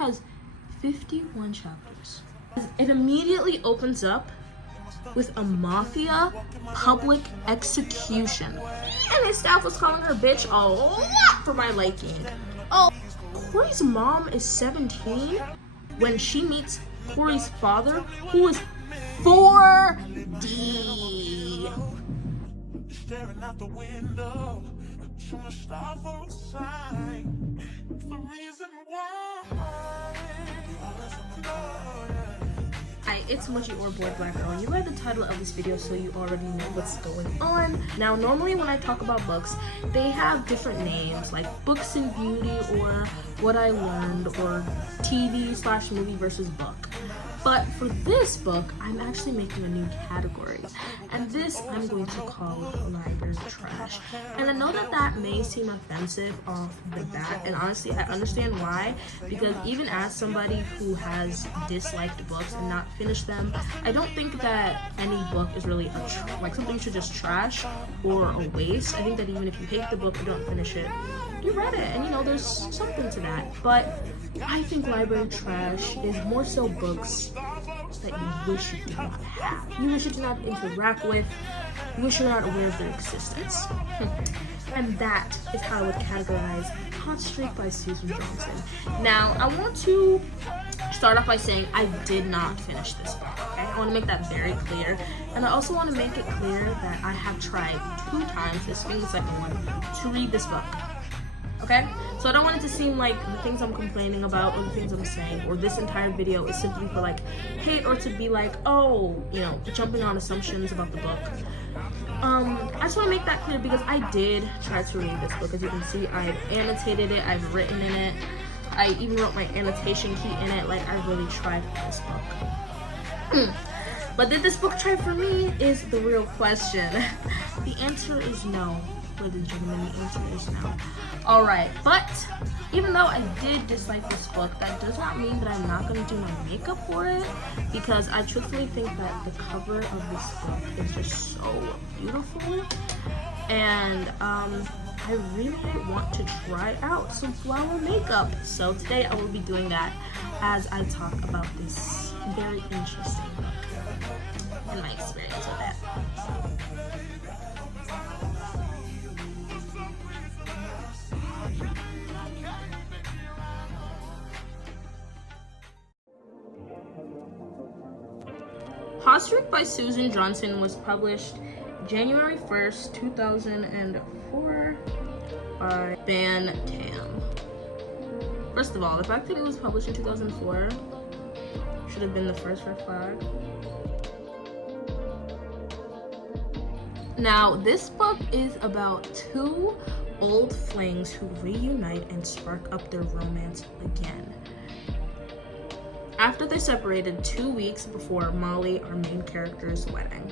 has 51 chapters. It immediately opens up with a mafia public execution. And his staff was calling her bitch a lot for my liking. Oh, Corey's mom is 17 when she meets Corey's father, who is 4D. Staring out the window, trying to stop for a sign. The reason why. Hi, it's Mochi or Bored Black Girl. You read the title of this video, so you already know what's going on. Now, normally when I talk about books, they have different names, like Books and Beauty, or What I Learned, or TV/movie versus book. But for this book, I'm actually making a new category, and this I'm going to call library trash. And I know that that may seem offensive off the bat, and honestly, I understand why, because even as somebody who has disliked books and not finished them, I don't think that any book is really like something you should just trash or a waste. I think that even if you hate the book or don't finish it, you read it, and you know, there's something to that. But I think library trash is more so books that you wish you did not have. You wish you did not interact with. You wish you're not aware of their existence. And that is how I would categorize Hot Streak by Susan Johnson. Now, I want to start off by saying I did not finish this book, okay? I want to make that very clear. And I also want to make it clear that I have tried 2 times, this being the second one, to read this book. Okay? So I don't want it to seem like the things I'm complaining about or the things I'm saying or this entire video is simply for like hate or to be like, oh, you know, jumping on assumptions about the book. I just want to make that clear because I did try to read this book. As you can see, I've annotated it, I've written in it, I even wrote my annotation key in it. Like, I really tried for this book. But did this book try for me is the real question. The answer is no. Ladies and gentlemen, the answer is no. Alright, but even though I did dislike this book, that does not mean that I'm not going to do my makeup for it, because I truthfully think that the cover of this book is just so beautiful, and I really want to try out some flower makeup. So today I will be doing that as I talk about this very interesting book and my experience with it. Hot Streak by Susan Johnson was published January 1st, 2004 by Ban Tam. First of all, the fact that it was published in 2004 should have been the first red flag. Now, this book is about 2 old flings who reunite and spark up their romance again, after they separated 2 weeks before Molly, our main character's wedding.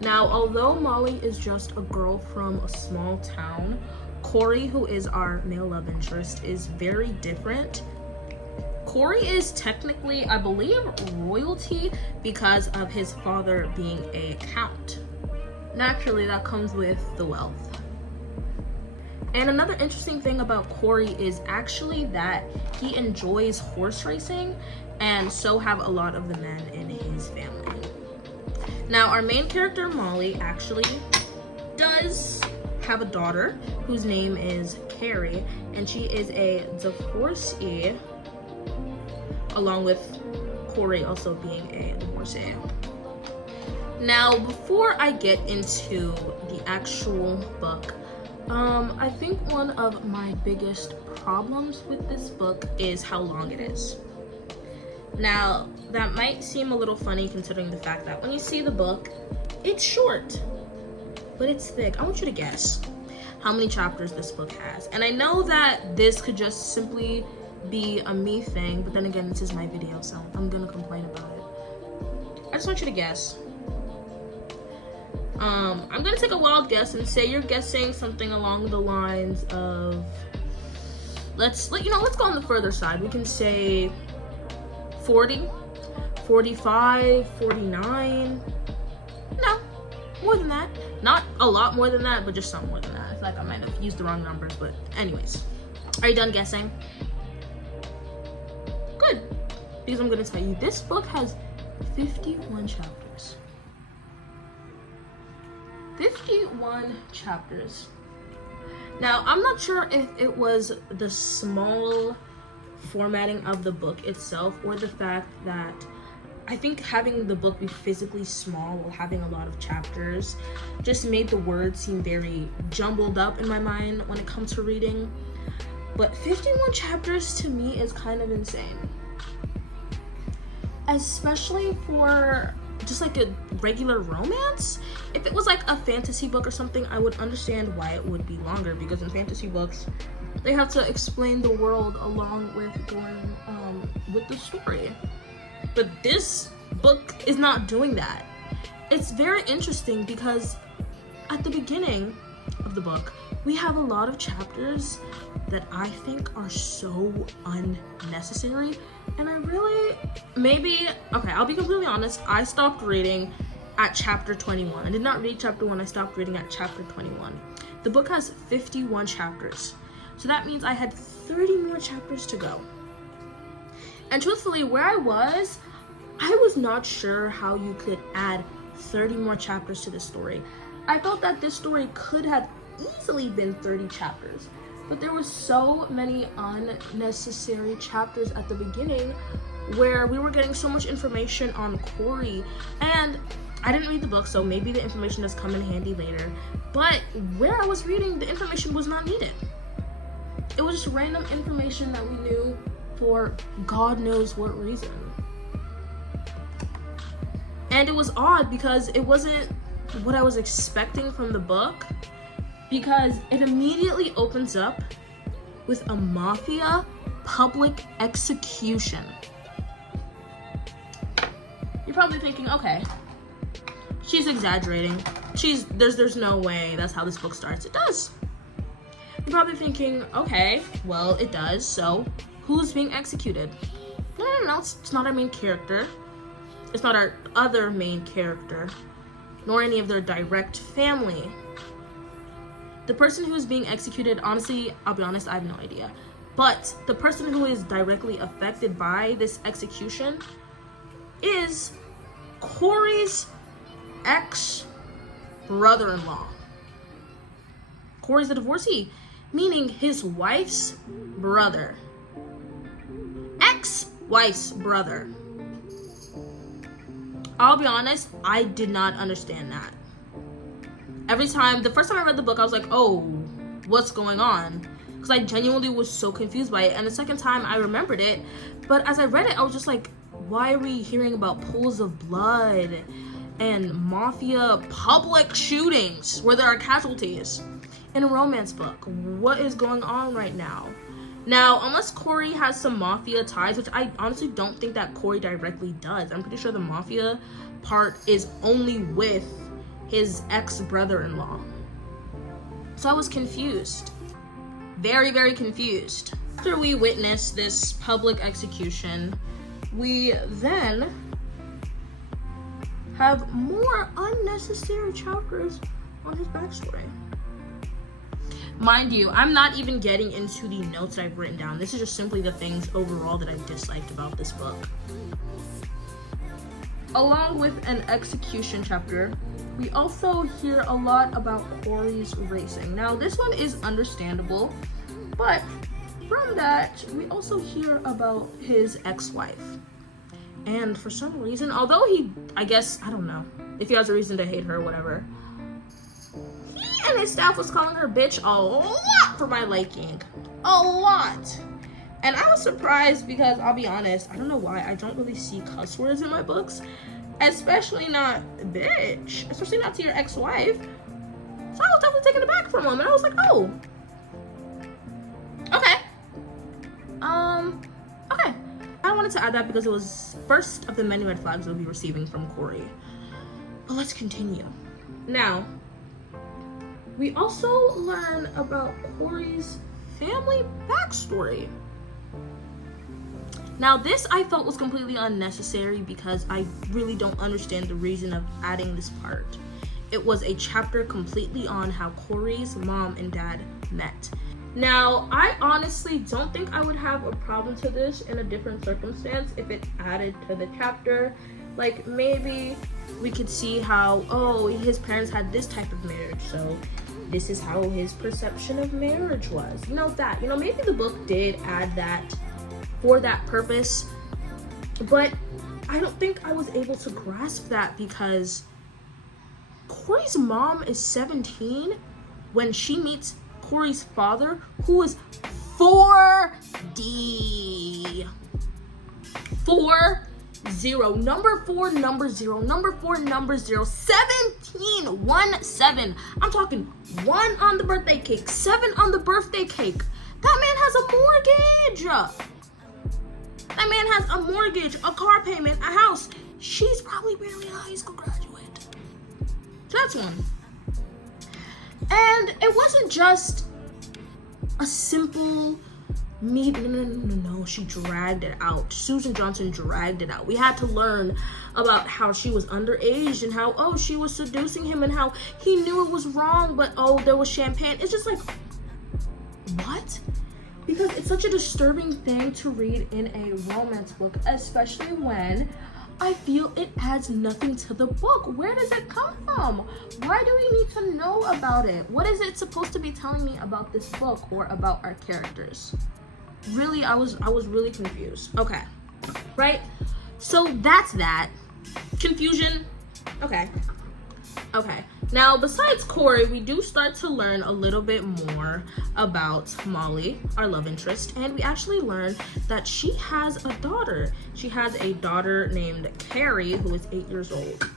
Now, although Molly is just a girl from a small town, Corey, who is our male love interest, is very different. Corey is technically, I believe, royalty because of his father being a count. Naturally, that comes with the wealth. And another interesting thing about Corey is actually that he enjoys horse racing, and so have a lot of the men in his family. Now, our main character, Molly, actually does have a daughter whose name is Carrie, and she is a divorcee, along with Corey also being a divorcee. Now, before I get into the actual book, I think one of my biggest problems with this book is how long it is. Now, that might seem a little funny considering the fact that when you see the book, it's short, but it's thick. I want you to guess how many chapters this book has. And I know that this could just simply be a me thing, but then again, this is my video, so I'm gonna complain about it. I just want you to guess. I'm gonna take a wild guess and say you're guessing something along the lines of, let's go on the further side. We can say 40, 45, 49. No, more than that. Not a lot more than that, but just some more than that. I feel like I might have used the wrong numbers, but anyways. Are you done guessing? because I'm going to tell you, this book has 51 chapters. 51 chapters. Now, I'm not sure if it was the small formatting of the book itself or the fact that I think having the book be physically small while having a lot of chapters just made the words seem very jumbled up in my mind when it comes to reading. But 51 chapters to me is kind of insane. Especially for just like a regular romance. If it was like a fantasy book or something, I would understand why it would be longer, because in fantasy books, they have to explain the world along with going with the story. But this book is not doing that. It's very interesting because at the beginning of the book, we have a lot of chapters that I think are so unnecessary. And I really, I'll be completely honest, I stopped reading at chapter 21. I did not read chapter 1, I stopped reading at chapter 21. The book has 51 chapters. So that means I had 30 more chapters to go. And truthfully, where I was not sure how you could add 30 more chapters to the story. I felt that this story could have easily been 30 chapters, but there were so many unnecessary chapters at the beginning where we were getting so much information on Corey, and I didn't read the book, so maybe the information does come in handy later, but where I was reading, the information was not needed. It was just random information that we knew for God knows what reason. And it was odd because it wasn't what I was expecting from the book, because it immediately opens up with a mafia public execution. You're probably thinking, okay, she's exaggerating. There's no way that's how this book starts. It does. You're probably thinking, okay, well, it does, so who's being executed? No, it's not our main character. It's not our other main character, nor any of their direct family. The person who is being executed, honestly, I'll be honest, I have no idea. But the person who is directly affected by this execution is Corey's ex-brother-in-law. Corey's the divorcee, meaning his wife's brother. Ex-wife's brother. I'll be honest, I did not understand that. The first time I read the book, I was like, oh, what's going on? Because I genuinely was so confused by it. And the second time I remembered it, but as I read it, I was just like, why are we hearing about pools of blood and mafia public shootings where there are casualties in a romance book? What is going on right now? Now, unless Corey has some mafia ties, which I honestly don't think that Corey directly does. I'm pretty sure the mafia part is only with his ex-brother-in-law. So I was confused. Very, very confused. After we witnessed this public execution, we then have more unnecessary chapters on his backstory. Mind you, I'm not even getting into the notes I've written down. This is just simply the things overall that I disliked about this book. Along with an execution chapter, we also hear a lot about Corey's racing. Now, this one is understandable, but from that, we also hear about his ex-wife. And for some reason, although I don't know, if he has a reason to hate her or whatever, and his staff was calling her bitch a lot for my liking. A lot. And I was surprised because, I'll be honest, I don't know why, I don't really see cuss words in my books. Especially not bitch. Especially not to your ex-wife. So I was definitely taken aback for a moment. I was like, oh. Okay. Okay. I wanted to add that because it was first of the many red flags we'll be receiving from Corey. But let's continue. Now, we also learn about Corey's family backstory. Now, this I felt was completely unnecessary because I really don't understand the reason of adding this part. It was a chapter completely on how Corey's mom and dad met. Now, I honestly don't think I would have a problem to this in a different circumstance if it added to the chapter. Like, maybe we could see how, oh, his parents had this type of marriage, so this is how his perception of marriage was. You know, that, you know, maybe the book did add that for that purpose, but I don't think I was able to grasp that because Corey's mom is 17 when she meets Corey's father, who is 4D. 4-0. Number 4, number 0. Number 4, number 0. 17. 1-7. I'm talking 1 on the birthday cake, 7 on the birthday cake. That man has a mortgage. That man has a mortgage, a car payment, a house. She's probably barely a high school graduate. So that's one. And it wasn't just a simple meet. No, she dragged it out. Susan Johnson dragged it out. We had to learn about how she was underage and how, oh, she was seducing him and how he knew it was wrong, but oh, there was champagne. It's just like, what? Because it's such a disturbing thing to read in a romance book, especially when I feel it adds nothing to the book. Where does it come from? Why do we need to know about it? What is it supposed to be telling me about this book or about our characters? Really, I was really confused. Okay, right? So that's that. Confusion. Okay. Now, besides Corey, we do start to learn a little bit more about Molly, our love interest, and we actually learn that she has a daughter. She has a daughter named Carrie, who is 8 years old.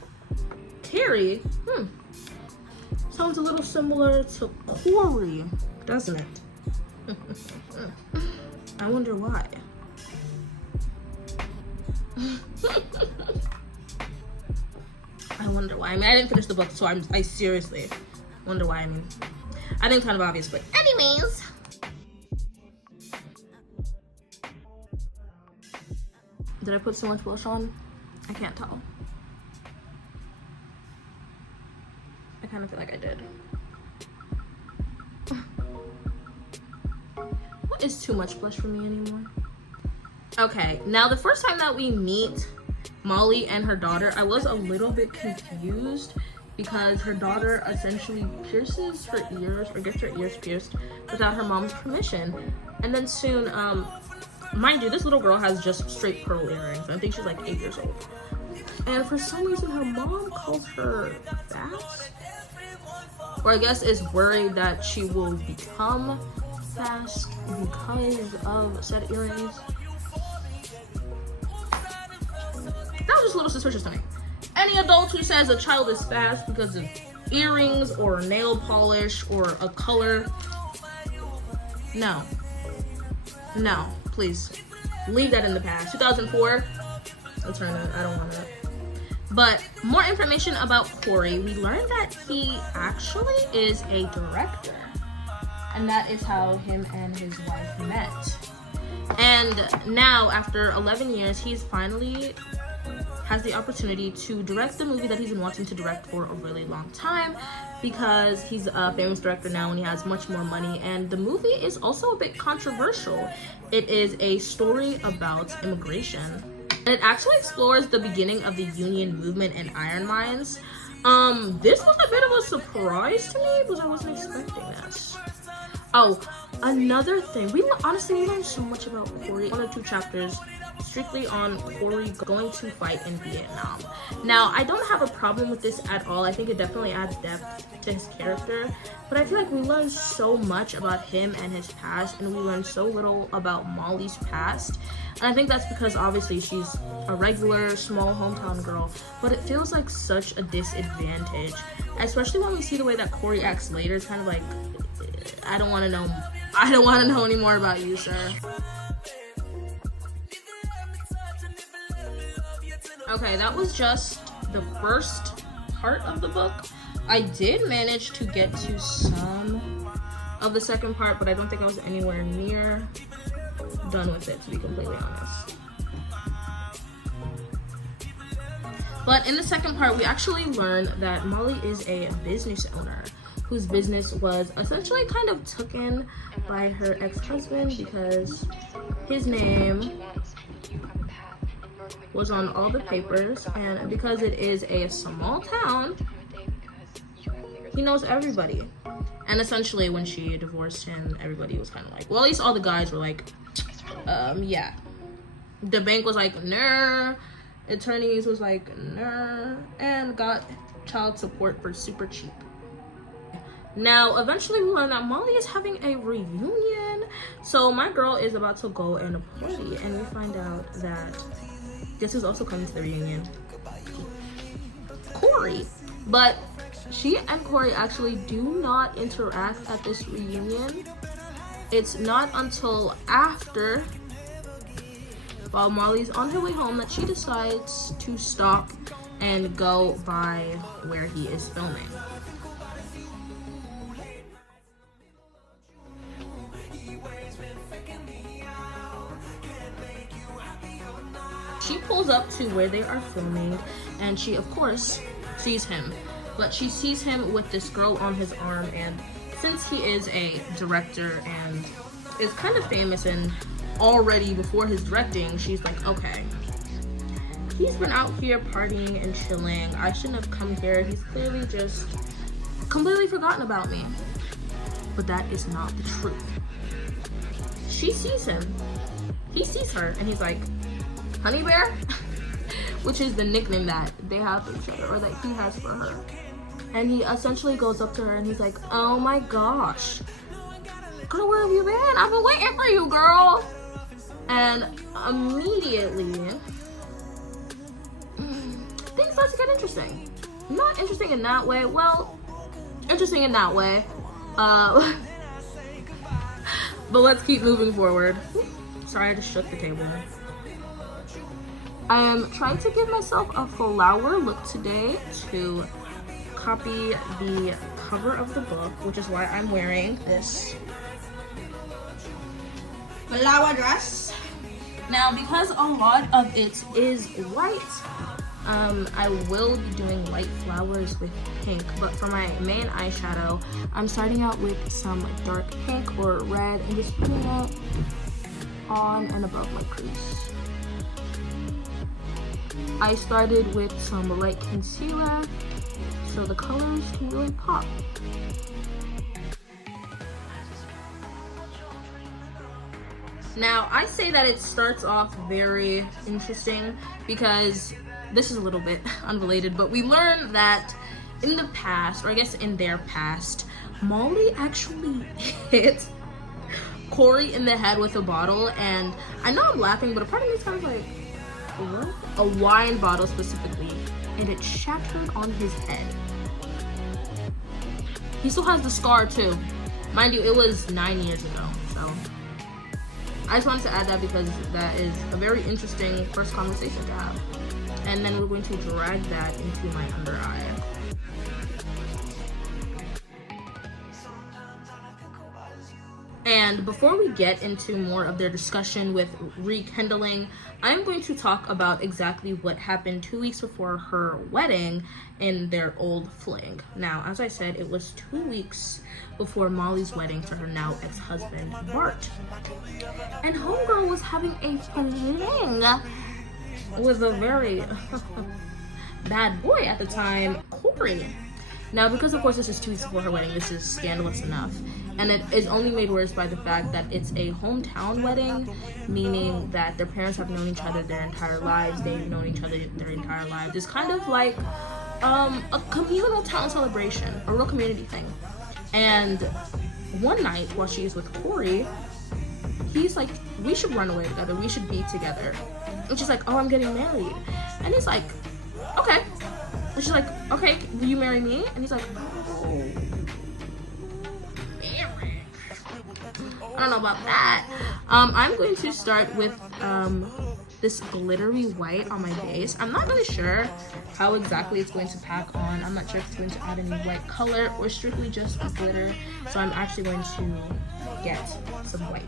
Carrie, sounds a little similar to Corey, doesn't it? I wonder why. I wonder why. I mean, I didn't finish the book, so I seriously wonder why. I mean, I think it's kind of obvious, but anyways. Did I put so much blush on? I can't tell. I kind of feel like I did. What is too much blush for me anymore? Okay, now the first time that we meet Molly and her daughter, I was a little bit confused because her daughter essentially pierces her ears or gets her ears pierced without her mom's permission. And then soon, mind you, this little girl has just straight pearl earrings. I think she's like 8 years old. And for some reason, her mom calls her fast. Or I guess is worried that she will become fast because of said earrings. That was just a little suspicious to me. Any adult who says a child is fast because of earrings or nail polish or a color, no, please leave that in the past. 2004, let's turn it. I don't want it. But more information about Corey. We learned that he actually is a director, and that is how him and his wife met. And now, after 11 years, he's finally has the opportunity to direct the movie that he's been wanting to direct for a really long time, because he's a famous director now and he has much more money. And the movie is also a bit controversial. It is a story about immigration, and it actually explores the beginning of the union movement in iron mines. This was a bit of a surprise to me because I wasn't expecting this. Oh, another thing, we learned so much about Corey. 1 or 2 chapters strictly on Corey going to fight in Vietnam. Now, I don't have a problem with this at all. I think it definitely adds depth to his character, but I feel like we learned so much about him and his past, and we learned so little about Molly's past. And I think that's because obviously she's a regular small hometown girl, but it feels like such a disadvantage, especially when we see the way that Corey acts later. It's kind of like, I don't want to know any more about you, sir. Okay, that was just the first part of the book. I did manage to get to some of the second part, but I don't think I was anywhere near done with it, to be completely honest. But in the second part, we actually learn that Molly is a business owner whose business was essentially kind of taken by her ex-husband because his name was on all the papers, and because it is a small town, he knows everybody. And essentially when she divorced him, everybody was kind of like, well, at least all the guys were like, yeah. The bank was like, nah. Attorneys was like, nah. And got child support for super cheap. Now, eventually we learn that Molly is having a reunion. So my girl is about to go and party, and we find out that this is also coming to the reunion. Corey. But she and Corey actually do not interact at this reunion. It's not until after, while Molly's on her way home, that she decides to stop and go by where he is filming. She pulls up to where they are filming, and she, of course, sees him. But she sees him with this girl on his arm, and since he is a director and is kind of famous, and already before his directing, she's like, okay, he's been out here partying and chilling. I shouldn't have come here. He's clearly just completely forgotten about me. But that is not the truth. She sees him. He sees her, and he's like, Honey Bear? Which is the nickname that they have for each other, or that he has for her. And he essentially goes up to her and he's like, oh my gosh, girl, where have you been? I've been waiting for you, girl. And immediately, things start to get interesting. Not interesting in that way. Well, interesting in that way. But let's keep moving forward. Sorry, I just shook the table. I am trying to give myself a flower look today to copy the cover of the book, which is why I'm wearing this flower dress. Now, because a lot of it is white, I will be doing white flowers with pink, but for my main eyeshadow, I'm starting out with some dark pink or red and just putting it on and above my crease. I started with some light concealer so the colors can really pop. Now, I say that it starts off very interesting because this is a little bit unrelated, but we learned that in the past, or I guess in their past, Molly actually hit Corey in the head with a bottle, and I know I'm laughing, but a part of me is kind of like, what? A wine bottle specifically, and it shattered on his head. He still has the scar too. Mind you, it was 9 years ago, so I just wanted to add that because that is a very interesting first conversation to have. And then we're going to drag that into my under eye. And before we get into more of their discussion with rekindling, I'm going to talk about exactly what happened 2 weeks before her wedding in their old fling. Now, as I said, it was 2 weeks before Molly's wedding to her now ex-husband, Bart. And homegirl was having a fling with a very bad boy at the time, Corey. Now, because of course this is 2 weeks before her wedding, this is scandalous enough. And it is only made worse by the fact that it's a hometown wedding, meaning that their parents have known each other their entire lives, they've known each other their entire lives. It's kind of like a communal town celebration, a real community thing. And one night while she is with Corey, he's like, we should run away together, we should be together. And she's like, oh, I'm getting married. And he's like, okay. And she's like, okay, will you marry me? And he's like, oh, I don't know about that. I'm going to start with this glittery white on my base. I'm not really sure how exactly it's going to pack on. I'm not sure if it's going to add any white color or strictly just a glitter. So I'm actually going to get some white.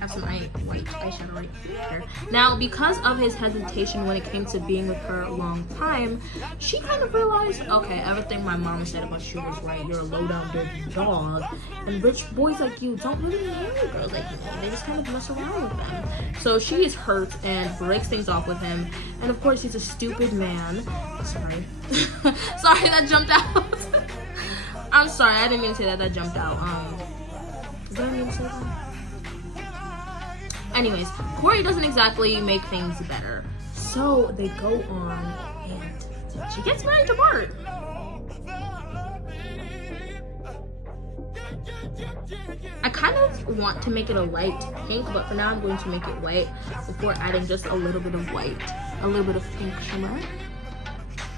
Have some white eyeshadow right here. Now, because of his hesitation when it came to being with her a long time, she kind of realized, okay, everything my mom said about you was right. You're a low down dirty dog, and rich boys like you don't really marry girls like me. They just kind of mess around with them. So she is hurt and breaks things off with him, and of course he's a stupid man. Sorry. Sorry, that jumped out. I'm sorry, I didn't mean to say that. That jumped out. Did I mean to say that? Anyways, Corey doesn't exactly make things better. So they go on and she gets married to Bart. I kind of want to make it a light pink, but for now I'm going to make it white before adding just a little bit of white, a little bit of pink shimmer.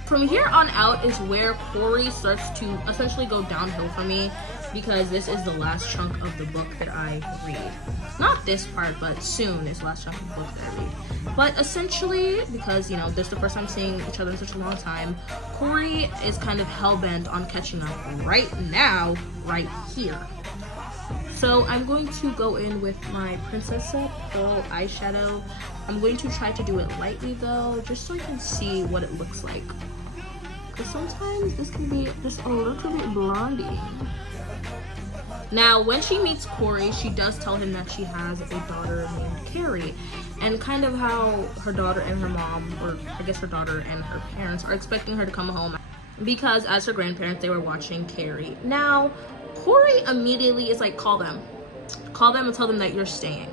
From here on out is where Corey starts to essentially go downhill for me, because this is the last chunk of the book that I read. Not this part, but soon is the last chunk of the book that I read. But essentially, because, you know, this is the first time seeing each other in such a long time, Corey is kind of hell-bent on catching up right now, right here. So I'm going to go in with my Princess Pearl eyeshadow. I'm going to try to do it lightly though, just so I can see what it looks like. Because sometimes this can be just a little bit blondie. Now, when she meets Corey, she does tell him that she has a daughter named Carrie, and kind of how her daughter and her mom, or I guess her daughter and her parents, are expecting her to come home because as her grandparents, they were watching Carrie. Now, Corey immediately is like, call them and tell them that you're staying.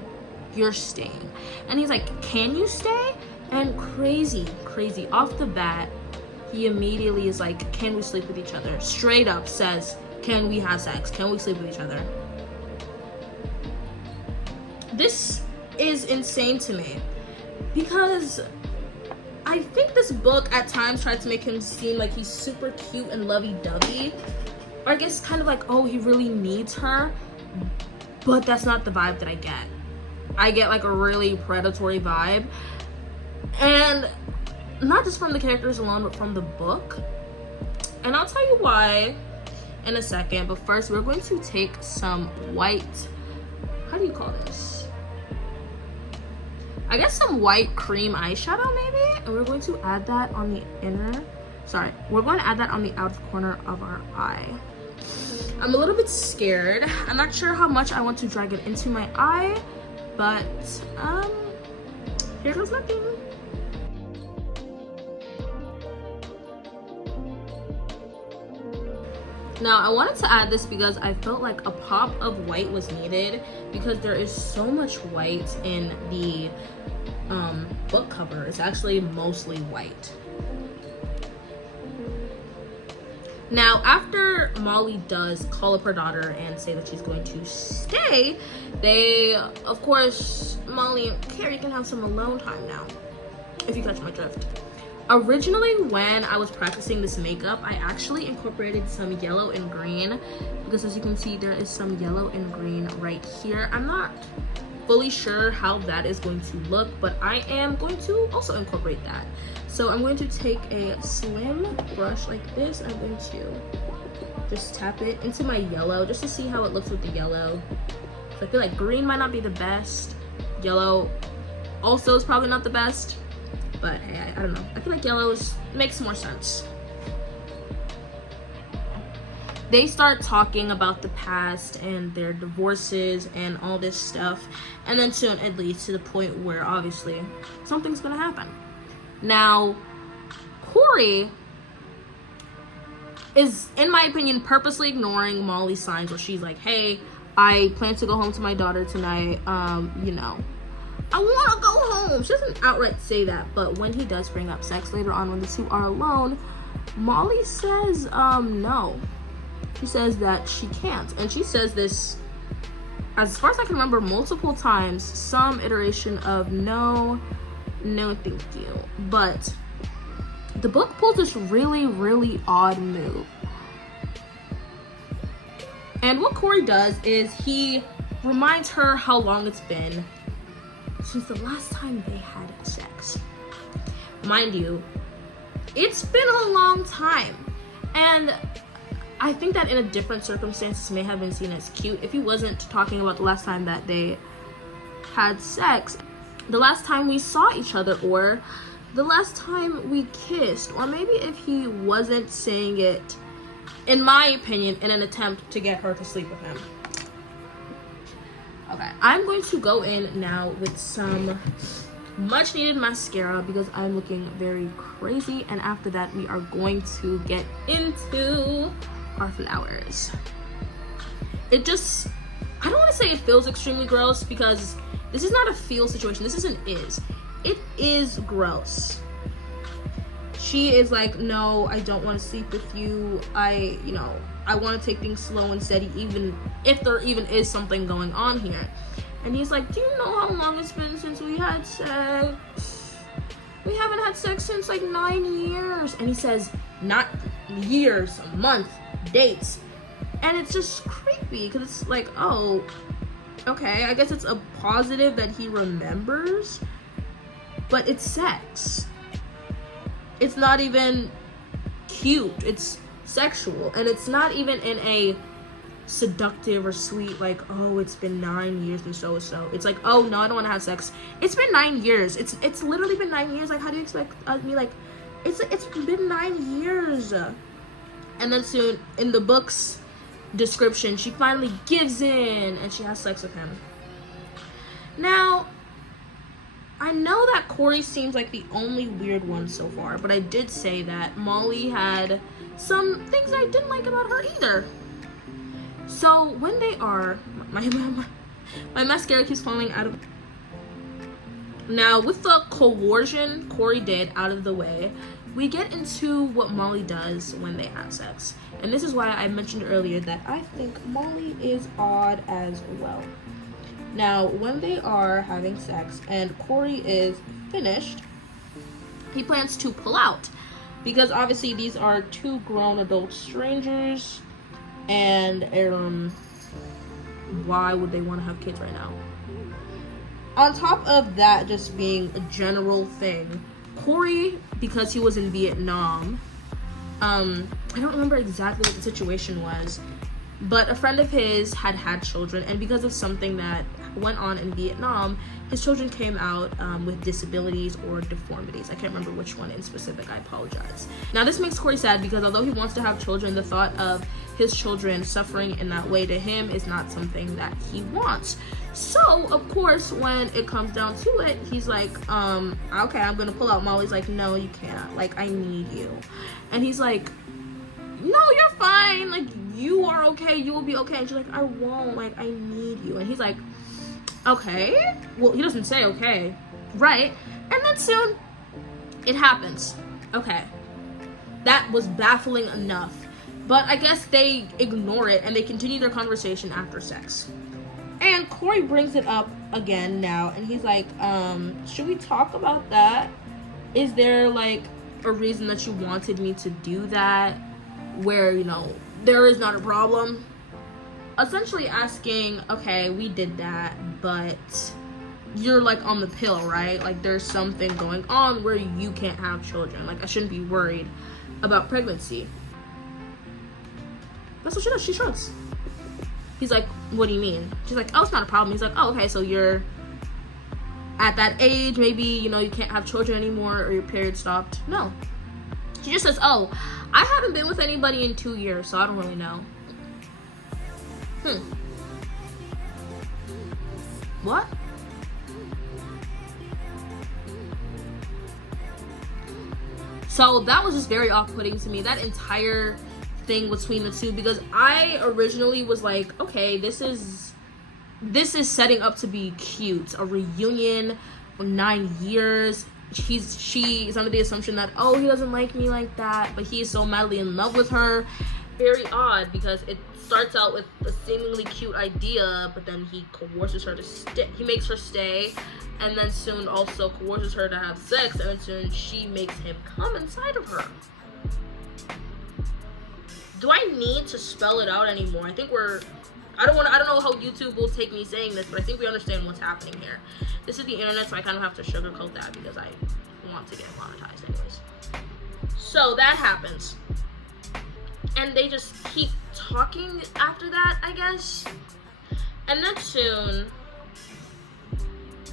And he's like, can you stay? And crazy off the bat, he immediately is like, can we sleep with each other? Straight up says, can we have sex? Can we sleep with each other? This is insane to me, because I think this book at times tried to make him seem like he's super cute and lovey-dovey, or I guess kind of like, oh, he really needs her, but that's not the vibe that I get. I get like a really predatory vibe, and not just from the characters alone, but from the book. And I'll tell you why in a second, but first we're going to take some white, how do you call this? I guess some white cream eyeshadow maybe, and we're going to add that on the we're going to add that on the outer corner of our eye. I'm a little bit scared. I'm not sure how much I want to drag it into my eye, but here goes nothing. Now, I wanted to add this because I felt like a pop of white was needed, because there is so much white in the book cover. It's actually mostly white. Now, after Molly does call up her daughter and say that she's going to stay, they, of course, Molly and Carrie can have some alone time now, if you catch my drift. Originally, when I was practicing this makeup, I actually incorporated some yellow and green, because as you can see, there is some yellow and green right here. I'm not fully sure how that is going to look, but I am going to also incorporate that. So I'm going to take a slim brush like this. I'm going to just tap it into my yellow just to see how it looks with the yellow. So I feel like green might not be the best. Yellow also is probably not the best. But hey, I don't know. I feel like yellow makes more sense. They start talking about the past and their divorces and all this stuff. And then soon it leads to the point where obviously something's gonna happen. Now, Corey is, in my opinion, purposely ignoring Molly's signs where she's like, hey, I plan to go home to my daughter tonight. You know, I want to go home. She doesn't outright say that, but when he does bring up sex later on when the two are alone, Molly says no. She says that she can't, and she says this, as far as I can remember, multiple times, some iteration of no thank you. But the book pulls this really odd move, and what Corey does is he reminds her how long it's been since the last time they had sex. Mind you, it's been a long time, and I think that in a different circumstances may have been seen as cute if he wasn't talking about the last time that they had sex, the last time we saw each other, or the last time we kissed, or maybe if he wasn't saying it, in my opinion, in an attempt to get her to sleep with him. Okay, I'm going to go in now with some much needed mascara because I'm looking very crazy, and after that we are going to get into our flowers. It just, I don't want to say it feels extremely gross because this is not a feel situation, this is an is. It is gross. She is like, no, I don't want to sleep with you. I want to take things slow and steady, even if there even is something going on here. And he's like, do you know how long it's been since we had sex? We haven't had sex since like 9 years. And he says, not years, a month, dates. And it's just creepy because it's like, oh, okay, I guess it's a positive that he remembers, but it's sex. It's not even cute, it's sexual, and it's not even in a seductive or sweet, like, oh, it's been 9 years and so. It's like, oh no, I don't want to have sex. It's been 9 years. It's literally been 9 years. Like, how do you expect me, like, it's been 9 years. And then soon in the book's description, she finally gives in and she has sex with him. Now, I know that Corey seems like the only weird one so far, but I did say that Molly had some things I didn't like about her either. So when they are, my mascara keeps falling out of. Now with the coercion Corey did out of the way, we get into what Molly does when they have sex. And this is why I mentioned earlier that I think Molly is odd as well. Now, when they are having sex and Corey is finished, he plans to pull out because obviously these are two grown adult strangers, and why would they want to have kids right now? On top of that just being a general thing, Corey, because he was in Vietnam, I don't remember exactly what the situation was, but a friend of his had children, and because of something that went on in Vietnam, his children came out with disabilities or deformities. I can't remember which one in specific, I apologize. Now this makes Corey sad because although he wants to have children, the thought of his children suffering in that way to him is not something that he wants. So of course when it comes down to it, he's like, okay, I'm gonna pull out. Molly's like, no, you can't, like, I need you. And he's like, no, you're fine, like, you are okay, you will be okay. And she's like, I won't, like, I need you. And he's like, okay. Well, he doesn't say okay, right? And then soon it happens. Okay, that was baffling enough, but I guess they ignore it and they continue their conversation after sex. And Corey brings it up again now, and he's like, should we talk about that? Is there like a reason that you wanted me to do that where, you know, there is not a problem? Essentially asking, okay, we did that, but you're like on the pill, right? Like there's something going on where you can't have children. Like I shouldn't be worried about pregnancy. That's what she does, she shrugs. He's like, what do you mean? She's like, oh, it's not a problem. He's like, oh, okay, so you're at that age, maybe, you know, you can't have children anymore or your period stopped. No. She just says, oh, I haven't been with anybody in 2 years, so I don't really know. What? So that was just very off-putting to me, that entire thing between the two, because I originally was like, okay, this is setting up to be cute, a reunion for 9 years. She is under the assumption that, oh, he doesn't like me like that, but he is so madly in love with her. Very odd, because it starts out with a seemingly cute idea, but then he coerces her to stay. He makes her stay, and then soon also coerces her to have sex, and then soon she makes him come inside of her. Do I need to spell it out anymore? I think we're I don't know how YouTube will take me saying this, but I think we understand what's happening here. This is the internet, so I kind of have to sugarcoat that because I want to get monetized anyways. So that happens. And they just keep talking after that, I guess. And then soon,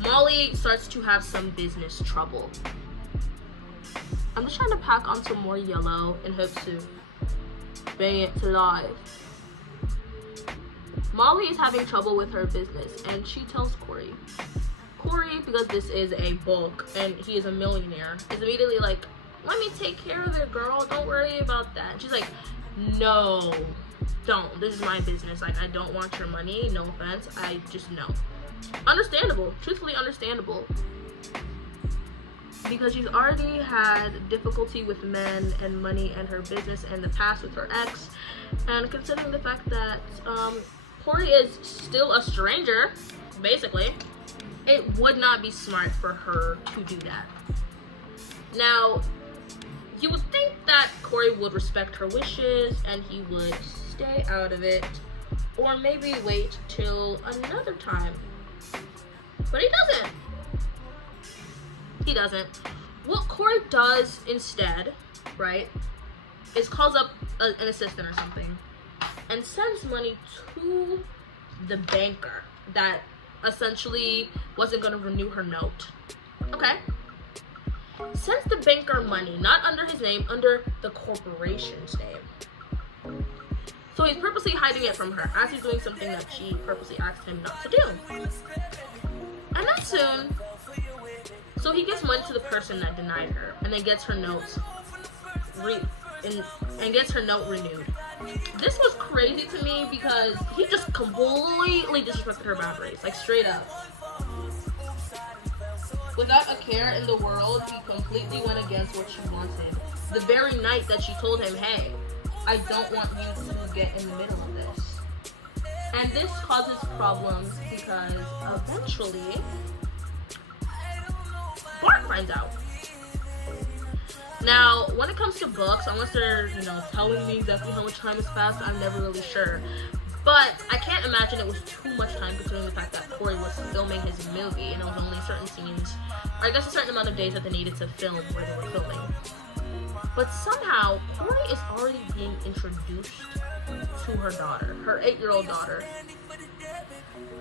Molly starts to have some business trouble. I'm just trying to pack on some more yellow in hopes to bring it to life. Molly is having trouble with her business, and she tells Corey. Corey, because this is a bulk and he is a millionaire, is immediately like, let me take care of it, girl. Don't worry about that. And she's like, no, don't. This is my business. Like, I don't want your money. No offense. I just know. Understandable. Truthfully understandable. Because she's already had difficulty with men and money and her business in the past with her ex. And considering the fact that Corey is still a stranger, basically, it would not be smart for her to do that. Now, you would think that Corey would respect her wishes and he would stay out of it, or maybe wait till another time. But he doesn't. He doesn't. What Corey does instead, right, is calls up an assistant or something and sends money to the banker that essentially wasn't going to renew her note. Okay? Sends the banker money, not under his name, under the corporation's name. So he's purposely hiding it from her as he's doing something that she purposely asked him not to do. And then soon, so he gives money to the person that denied her, and then gets her notes and gets her note renewed. This was crazy to me because he just completely disrespected her boundaries, like straight up. Without a care in the world, he completely went against what she wanted. The very night that she told him, hey, I don't want you to get in the middle of this. And this causes problems because eventually Bart finds out. Now, when it comes to books, unless they're, telling me exactly how much time has passed, I'm never really sure. But I can't imagine it was too much time considering the fact that Corey was filming his movie and it was only certain scenes, or I guess a certain amount of days that they needed to film where they were filming. But somehow, Corey is already being introduced to her daughter, her 8-year-old daughter.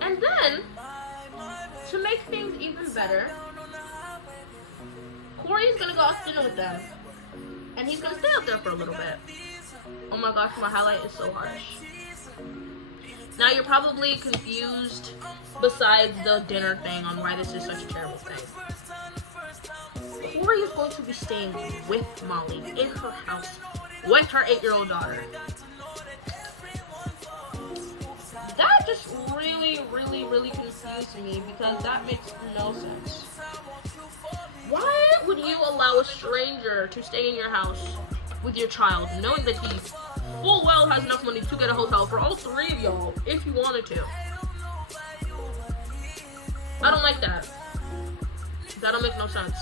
And then, to make things even better, Corey is gonna go out to dinner with them. And he's gonna stay out there for a little bit. Oh my gosh, my highlight is so harsh. Now you're probably confused, besides the dinner thing, on why this is such a terrible thing. Corey is going to be staying with Molly in her house with her 8-year-old daughter. That just really confused me because that makes no sense. Why would you allow a stranger to stay in your house with your child, knowing that he full well has enough money to get a hotel for all 3 of y'all if you wanted to? I don't like that. That don't make no sense.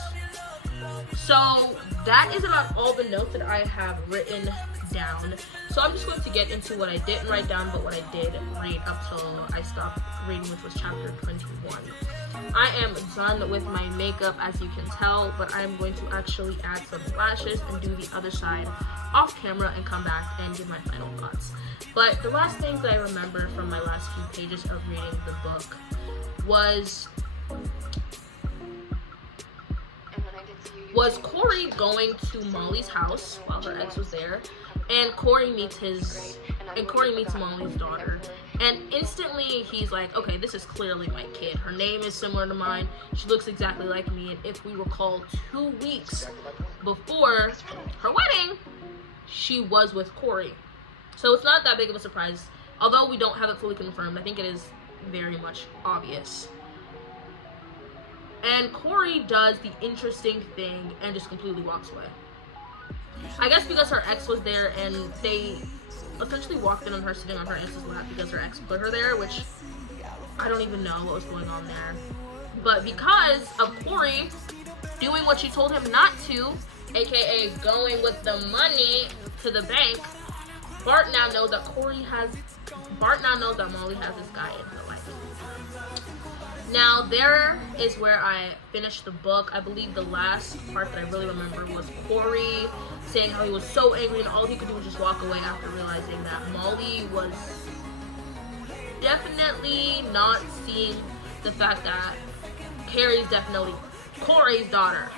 So that is about all the notes that I have written down. So I'm just going to get into what I didn't write down, but what I did read up till I stopped reading, which was chapter 21. I am done with my makeup, as you can tell, but I'm going to actually add some lashes and do the other side off camera and come back and give my final thoughts. But the last things that I remember from my last few pages of reading the book was Corey going to Molly's house while her ex was there, and Corey meets Molly's daughter, and instantly he's like, okay, this is clearly my kid. Her name is similar to mine. She looks exactly like me. And if we recall, 2 weeks before her wedding, she was with Corey. So it's not that big of a surprise. Although we don't have it fully confirmed, I think it is very much obvious. And Corey does the interesting thing and just completely walks away. I guess because her ex was there and they essentially walked in on her sitting on her ex's lap because her ex put her there, which I don't even know what was going on there. But because of Corey doing what she told him not to, aka going with the money to the bank, Bart now knows that Corey has Bart now knows that Molly has this guy in her life. Now there is where I finished the book. I believe the last part that I really remember was Corey saying how he was so angry and all he could do was just walk away after realizing that Molly was definitely not seeing the fact that Carrie's definitely Corey's daughter.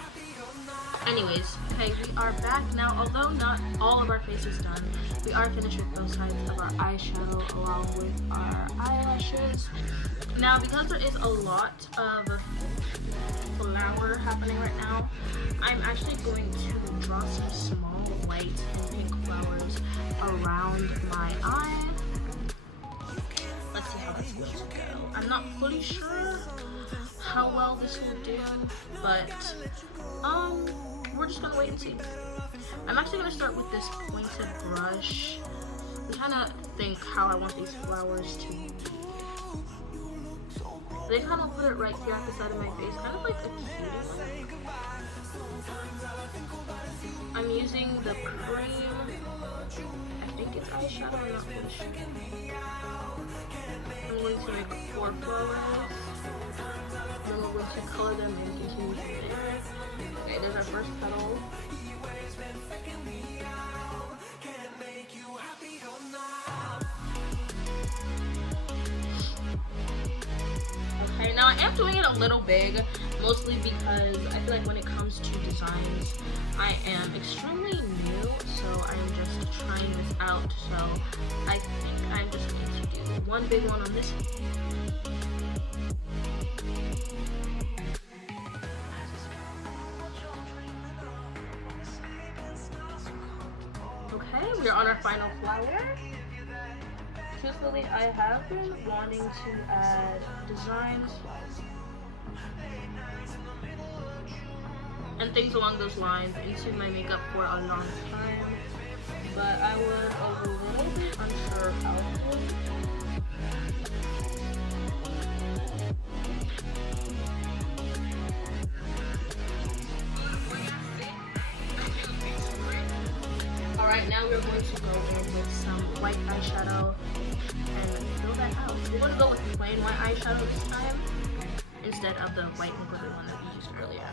Anyways, okay, we are back now. Although not all of our face is done, we are finished with both sides of our eyeshadow along with our eyelashes. Now, because there is a lot of flower happening right now, I'm actually going to draw some small white and pink flowers around my eye. Let's see how that's going to go. I'm not fully sure how well this will do, but we're just gonna wait and see. I'm actually gonna start with this pointed brush. I'm trying to think how I want these flowers to be. They kind of put it right here at the side of my face, kind of like a cutie. I'm using the cream. I think it's eyeshadow, I'm not really sure. I'm going to make 4 flowers. Then we're going to color them and continue from there. Okay, there's our first petal. Okay, now I am doing it a little big, mostly because I feel like when it comes to designs, I am extremely new, so I'm just trying this out. So I think I'm just going to do one big one on this one. Okay, we're on our final flower. Truthfully, I have been wanting to add designs and things along those lines into my makeup for a long time, but I was a little bit unsure how to. Alright, now we're going to go in with some white eyeshadow and fill that out. We're going to go with plain white eyeshadow this time instead of the white and glitter one that we used earlier.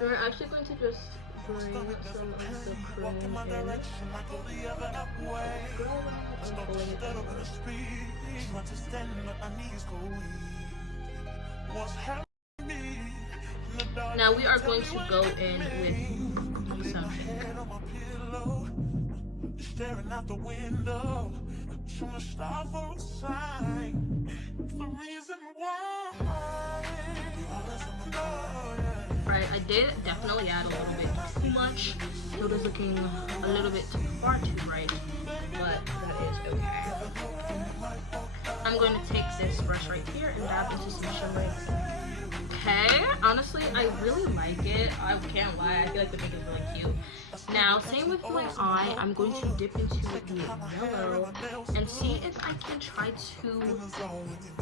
We're actually going to just bring some of the cream in. Now we are going to go in with some staring out the window, trying to stop for a sign. The reason why. Right, I did definitely add a little bit too much. So it is looking a little bit far too bright, but that is okay. I'm going to take this brush right here and dab into some shimmer. Okay, honestly, I really like it. I can't lie, I feel like the pink is really cute. Now, same with my eye, I'm going to dip into the yellow and see if I can try to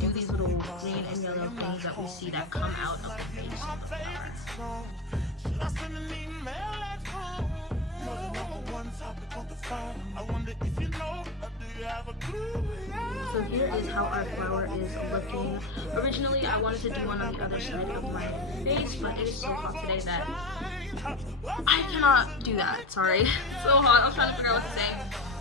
do these little green and yellow things that we see that come out of the face of the flower. So here is how our flower is looking. Originally, I wanted to do one on the other side of my face, but it is so hot today that I cannot do that. Sorry. It's so hot. I was trying to figure out what to say.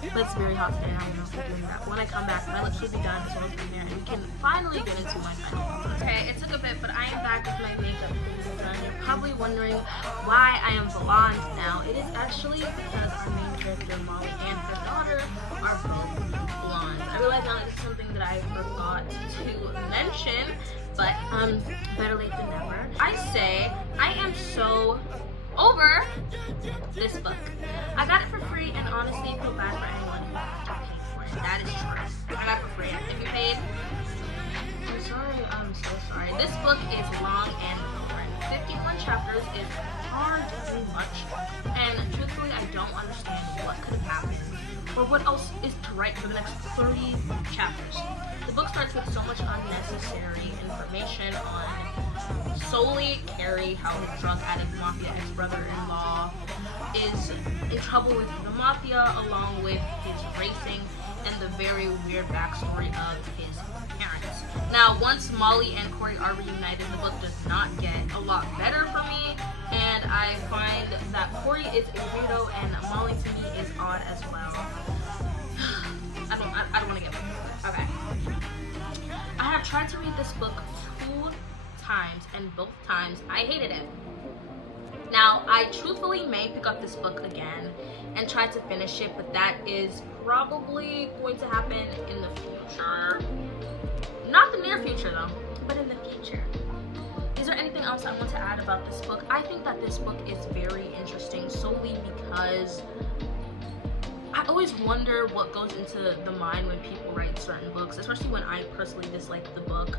But it's very hot today and I will not be doing that. When I come back, my lips should be done as well as in there, and we can finally get into my final look. Okay, it took a bit, but I am back with my makeup done. You're probably wondering why I am blonde now. It is actually because our main character, Molly, and her daughter are both blonde. I realize now it's something that I forgot to mention, but better late than never. I say I am so over this book. I got it for free, and honestly, feel bad for anyone who paid for it. That is true. I got it for free. If you paid, I'm sorry. I'm so sorry. This book is long and boring. 51 chapters is hard to do much, and truthfully, I don't understand what could have happened. or what else is to write for the next 30 chapters. The book starts with so much unnecessary information on solely Carrie, how his drug addict mafia ex-brother-in-law is in trouble with the mafia, along with his racing and the very weird backstory of his parents. Now, once Molly and Corey are reunited, the book does not get a lot better for me, and I find that Corey is a weirdo and Molly to me is odd as well. I don't want to get into it. Okay. I have tried to read this book 2 times, and both times I hated it. Now, I truthfully may pick up this book again and try to finish it, but that is probably going to happen in the future. Not the near future though, but in the future. Is there anything else I want to add about this book? I think that this book is very interesting solely because I always wonder what goes into the mind when people write certain books, especially when I personally dislike the book.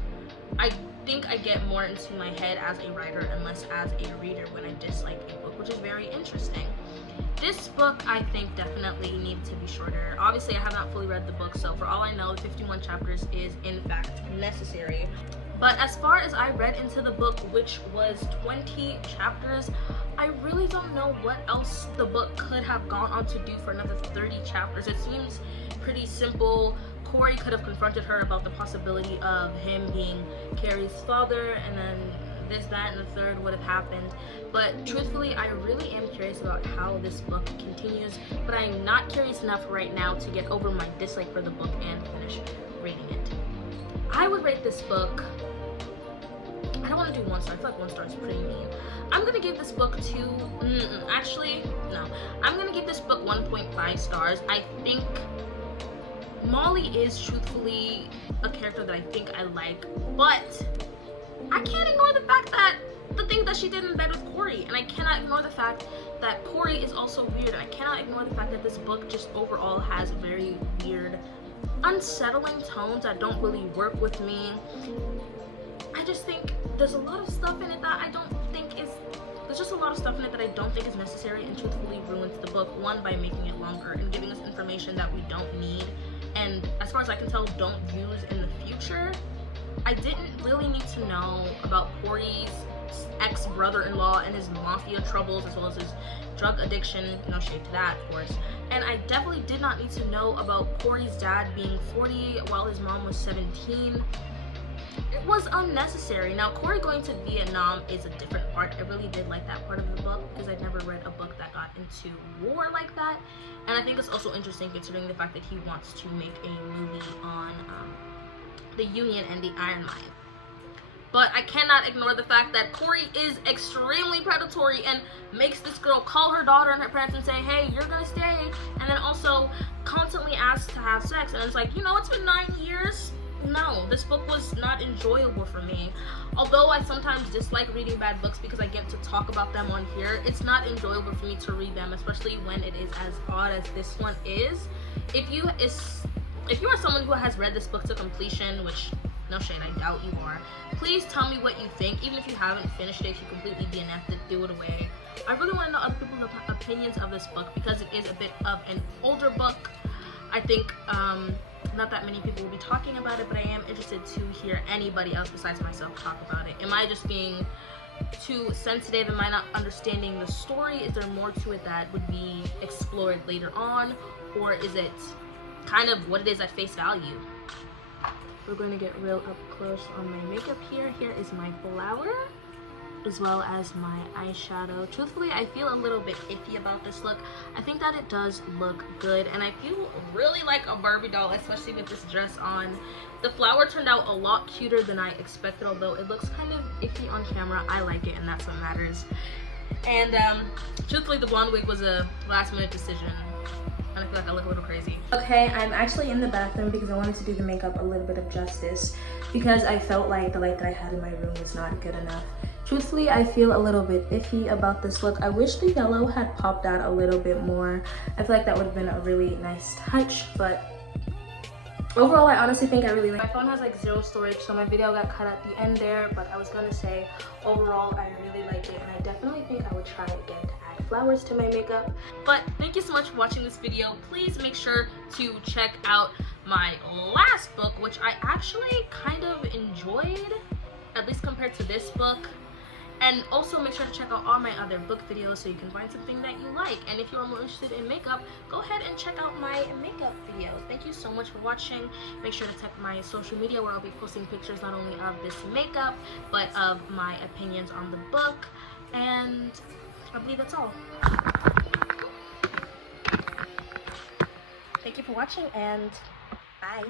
I think I get more into my head as a writer and less as a reader when I dislike a book, which is very interesting. This book, I think, definitely needs to be shorter. Obviously, I have not fully read the book, so for all I know, 51 chapters is in fact necessary. But as far as I read into the book, which was 20 chapters, I really don't know what else the book could have gone on to do for another 30 chapters. It seems pretty simple. Corey could have confronted her about the possibility of him being Carrie's father, and then this, that, and the third would have happened. But truthfully, I really am curious about how this book continues, but I'm not curious enough right now to get over my dislike for the book and finish reading it. I would rate this book, I don't want to do 1 star, I feel like 1 star is pretty mean. I'm gonna give this book I'm gonna give this book 1.5 stars. I think Molly is truthfully a character that I think I like, but I can't ignore the fact that the things that she did in bed with Corey, and I cannot ignore the fact that Corey is also weird, and I cannot ignore the fact that this book just overall has very weird, unsettling tones that don't really work with me. I just think there's a lot of stuff in it that I don't think is necessary and truthfully ruins the book. One, by making it longer and giving us information that we don't need, and as far as I can tell, don't use in the future. I didn't really need to know about Corey's ex-brother-in-law and his mafia troubles, as well as his drug addiction. No shade to that, of course. And I definitely did not need to know about Corey's dad being 40 while his mom was 17. It was unnecessary. Now, Corey going to Vietnam is a different part. I really did like that part of the book because I'd never read a book that got into war like that. And I think it's also interesting considering the fact that he wants to make a movie on the Union and the Iron Mine. But I cannot ignore the fact that Corey is extremely predatory and makes this girl call her daughter and her parents and say, hey, you're gonna stay, and then also constantly asks to have sex. And it's like, it's been 9 years. No, this book was not enjoyable for me. Although I sometimes dislike reading bad books because I get to talk about them on here, it's not enjoyable for me to read them, especially when it is as odd as this one is. If you are someone who has read this book to completion, which no shade, I doubt you are, please tell me what you think. Even if you haven't finished it, if you completely DNF'd it, threw it away. I really want to know other people's opinions of this book because it is a bit of an older book. I think not that many people will be talking about it, but I am interested to hear anybody else besides myself talk about it. Am I just being too sensitive? Am I not understanding the story? Is there more to it that would be explored later on? Or is it kind of what it is at face value? We're going to get real up close on my makeup here. Here is my flower, as well as my eyeshadow. Truthfully, I feel a little bit iffy about this look. I think that it does look good, and I feel really like a Barbie doll, especially with this dress on. The flower turned out a lot cuter than I expected, although it looks kind of iffy on camera. I like it, and that's what matters. And truthfully, the blonde wig was a last-minute decision. I feel like I look a little crazy. Okay, I'm actually in the bathroom because I wanted to do the makeup a little bit of justice because I felt like the light that I had in my room was not good enough. Truthfully, I feel a little bit iffy about this look. I wish the yellow had popped out a little bit more. I feel like that would have been a really nice touch, but overall, I honestly think I really like it. My phone has like 0 storage, so my video got cut at the end there, but I was gonna say overall, I really like it, and I definitely think I would try again to add flowers to my makeup. But thank you so much for watching this video. Please make sure to check out my last book, which I actually kind of enjoyed, at least compared to this book. And also make sure to check out all my other book videos so you can find something that you like. And if you are more interested in makeup, go ahead and check out my makeup videos. Thank you so much for watching. Make sure to check my social media where I'll be posting pictures not only of this makeup, but of my opinions on the book. And I believe that's all. Thank you for watching, and bye.